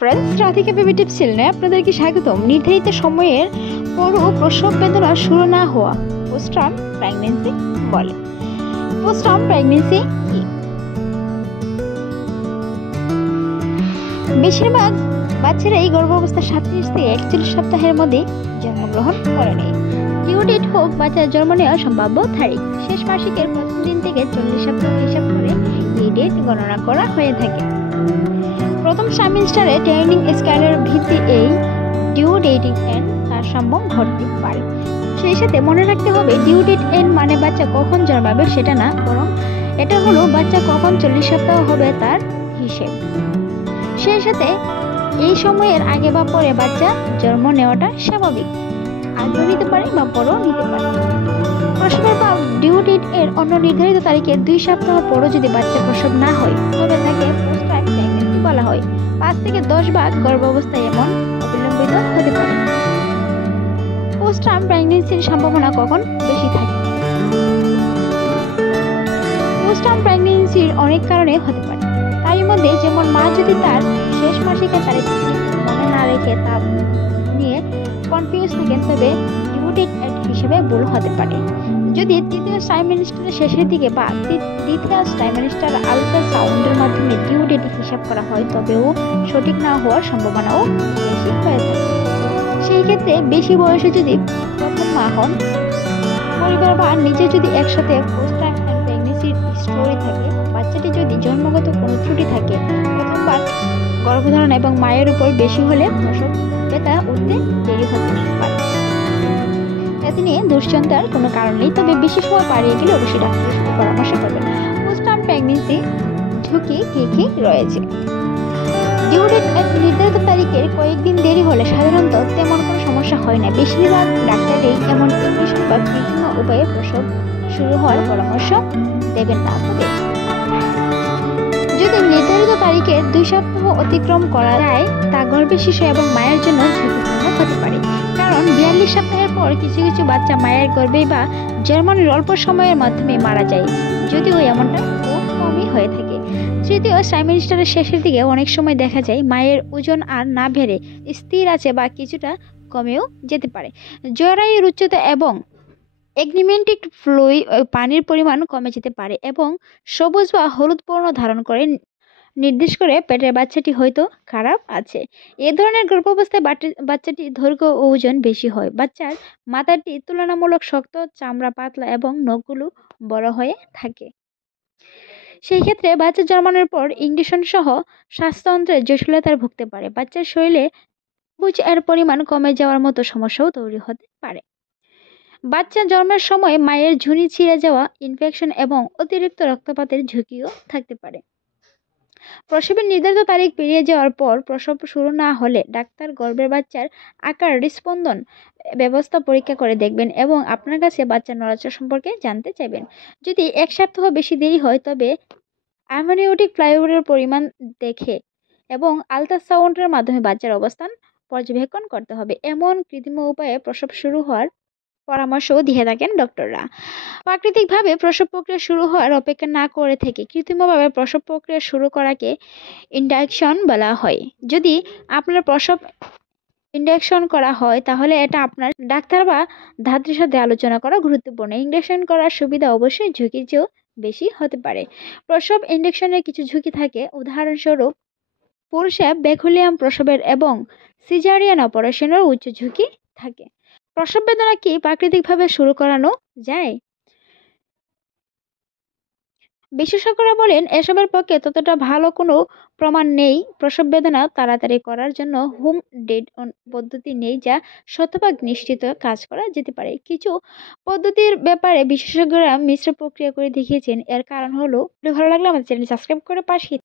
Friends, Radhika baby tips চ্যানেলে আপনাদেরকে স্বাগতম। নির্ধারিত সময়ের পরও প্রসব বেদনা শুরু না হওয়া পোস্টটার্ম প্রেগন্যান্সি বলে। পোস্টটার্ম প্রেগন্যান্সি কি? বেশিরভাগ বাচ্চারা এই গর্ভাবস্থা 37 থেকে 41 সপ্তাহের মধ্যে জন্মগ্রহণ করে নেয়। ডিউ ডেট হোক বাচ্চার জন্ম নেওয়ার সম্ভাব্য তারিখ, শেষ মাসিকের প্রথম দিন থেকে 40 সপ্তাহ হিসাব করে এই ডেট গণনা করা হয়ে থাকে। প্রথম ট্রাইমেস্টারে ট্রেনিং স্কেলের ভিত্তি এই ডিউ ডেটিং এন্ড তারতম্য ঘটতে পারে। সেই সাথে মনে রাখতে হবে, ডিউ ডেট এন্ড মানে বাচ্চা কখন জন্মাবে সেটা না, বরং এটা হলো বাচ্চা কখন 40 সপ্তাহ হবে তার হিসেব। সেই সাথে এই সময়ের আগে বা পরে বাচ্চা জন্ম নেওয়াটা স্বাভাবিক, আগেও নিতে পারে বা পরেও নিতে পারে। প্রসবের পর ডিউ ডেট এর অন্য নির্ধারিত তারিখের 2 সপ্তাহ পরও যদি বাচ্চা প্রসব না হয় তবে তাকে পোস্টটার্ম প্রেগন্যান্সি বলা হয়। 5 থেকে 10 ভাগ গর্ভাবস্থায় এমন অবিলম্বিত হতে পারে। পোস্টটার্ম প্রেগন্যান্সির সম্ভাবনা কখন বেশি থাকে? পোস্টটার্ম প্রেগন্যান্সির অনেক কারণে হতে পারে। তারই মধ্যে যেমন মা যদি তার শেষ মাসিকের তারিখ মনে না রেখে তা নিয়ে কনফিউজ থাকেন তবে ডিউ ডেট হিসেবে ভুল হতে পারে। যদি তৃতীয় ট্রাইমেস্টারের শেষের দিকে বা দ্বিতীয় ট্রাইমেস্টার আল্ট্রাসাউন্ডের মাধ্যমে ডিউ ডেট হিসাব করা হয় তবেও সঠিক না হওয়ার সম্ভাবনাও বেশি হয়ে থাকে। সেই ক্ষেত্রে বেশি বয়সে যদি প্রথম মা হন, পরিবার বা নিজে যদি একসাথে পোস্টটার্ম প্রেগন্যান্সির হিস্টোরি থাকে, বাচ্চাটি যদি জন্মগত কোনো ত্রুটি থাকে, প্রথমবার গর্ভধারণ এবং মায়ের উপর বেশি হলে প্রসব ব্যথা উঠতে দেরি হতে পারে। এতে নিয়ে দুশ্চিন্তার কোনো কারণ নেই, তবে বেশি সময় পাড়িয়ে গেলে অবশ্যই ডাক্তারের সাথে পরামর্শ করবেন। পোস্টটার্ম প্রেগন্যান্সি ঝুঁকি কি রয়েছে? ডিউ ডেট নির্ধারিত তারিখের কয়েকদিন দেরি হলে সাধারণত তেমন কোনো সমস্যা হয় না। বেশিরভাগ ডাক্তারই এমন ইঞ্জেকশন বা কৃত্রিম উপায়ে প্রসব শুরু হওয়ার পরামর্শ দেবেন না। তবে যদি নির্ধারিত তারিখে 2 সপ্তাহ অতিক্রম করা যায় তা গর্ভের শিশু এবং মায়ের জন্য ঝুঁকিপূর্ণ হতে পারে, কারণ 42 সপ্তাহের পর কিছু কিছু বাচ্চা মায়ের গর্ভে বা জন্মের অল্প সময়ের মাধ্যমে মারা যায়, যদিও এমনটা খুব কমই হয়ে থাকে। তৃতীয় ট্রাইমেস্টারের শেষের দিকে অনেক সময় দেখা যায় মায়ের ওজন আর না বেড়ে স্থির আছে বা কিছুটা কমেও যেতে পারে। জরায়ুর উচ্চতা এবং অ্যাগমেন্টিক ফ্লুইড পানির পরিমাণ কমে যেতে পারে এবং সবুজ বা হলুদ বর্ণ ধারণ করে নির্দেশ করে পেটের বাচ্চাটি হয়তো খারাপ আছে। এ ধরনের গর্ভাবস্থায় বাচ্চাটির দৈর্ঘ্য ও ওজন বেশি হয়। বাচ্চার মাথাটি তুলনামূলক শক্ত, চামড়া পাতলা এবং নখগুলো বড় হয়ে থাকে। সেই ক্ষেত্রে বাচ্চা জন্মানোর পর ইনজেকশন সহ শ্বাসতন্ত্রের জটিলতায় ভুগতে পারে। বাচ্চার শরীরে সবুজ এর পরিমাণ কমে যাওয়ার মতো সমস্যাও তৈরি হতে পারে। বাচ্চা জন্মের সময় মায়ের ঝুনি ছিঁড়ে যাওয়া, ইনফেকশন এবং অতিরিক্ত রক্তপাতের ঝুঁকিও থাকতে পারে। প্রসবের নির্ধারিত তারিখ পেরিয়ে যাওয়ার পর প্রসব শুরু না হলে ডাক্তার গর্ভের বাচ্চার আকার, হৃৎস্পন্দন ব্যবস্থা পরীক্ষা করে দেখবেন এবং আপনার কাছে বাচ্চার নড়াচড়া সম্পর্কে জানতে চাইবেন। যদি 1 সপ্তাহ বেশি দেরি হয় তবে অ্যামনিওটিক ফ্লুইডের পরিমাণ দেখে এবং আল্ট্রাসাউন্ডের মাধ্যমে বাচ্চার অবস্থান পর্যবেক্ষণ করতে হবে। এমন কৃত্রিম উপায়ে প্রসব শুরু হওয়ার পরামর্শও দিয়ে থাকেন ডক্টররা। প্রাকৃতিকভাবে প্রসব প্রক্রিয়া শুরু হওয়ার অপেক্ষা না করে থেকে কৃত্রিমভাবে প্রসব প্রক্রিয়া শুরু করাকে ইন্ডাকশন বলা হয়। যদি আপনার প্রসব ইন্ডাকশন করা হয় তাহলে এটা আপনার ডাক্তার বা ধাত্রীর সাথে আলোচনা করা গুরুত্বপূর্ণ। ইন্ডাকশন করার সুবিধা অবশ্যই ঝুঁকির চেয়েও বেশি হতে পারে। প্রসব ইন্ডাকশনের কিছু ঝুঁকি থাকে, উদাহরণস্বরূপ পুরুষে ভ্যাকুয়াম প্রসবের এবং সিজারিয়ান অপারেশনের উচ্চ ঝুঁকি থাকে। প্রসব বেদনা কি প্রাকৃতিকভাবে শুরু করানো যায়? বিশেষজ্ঞরা বলেন এসবের পক্ষে ততটা ভালো কোনো প্রমাণ নেই। প্রসব বেদনা তাড়াতাড়ি করার জন্য হোম ডেট পদ্ধতি নেই যা শতভাগ নিশ্চিত কাজ করা যেতে পারে। কিছু পদ্ধতির ব্যাপারে বিশেষজ্ঞরা মিশ্র প্রক্রিয়া করে দেখিয়েছেন। এর কারণ হলো, ভালো লাগলে আমাদের চ্যানেল সাবস্ক্রাইব করে পাশে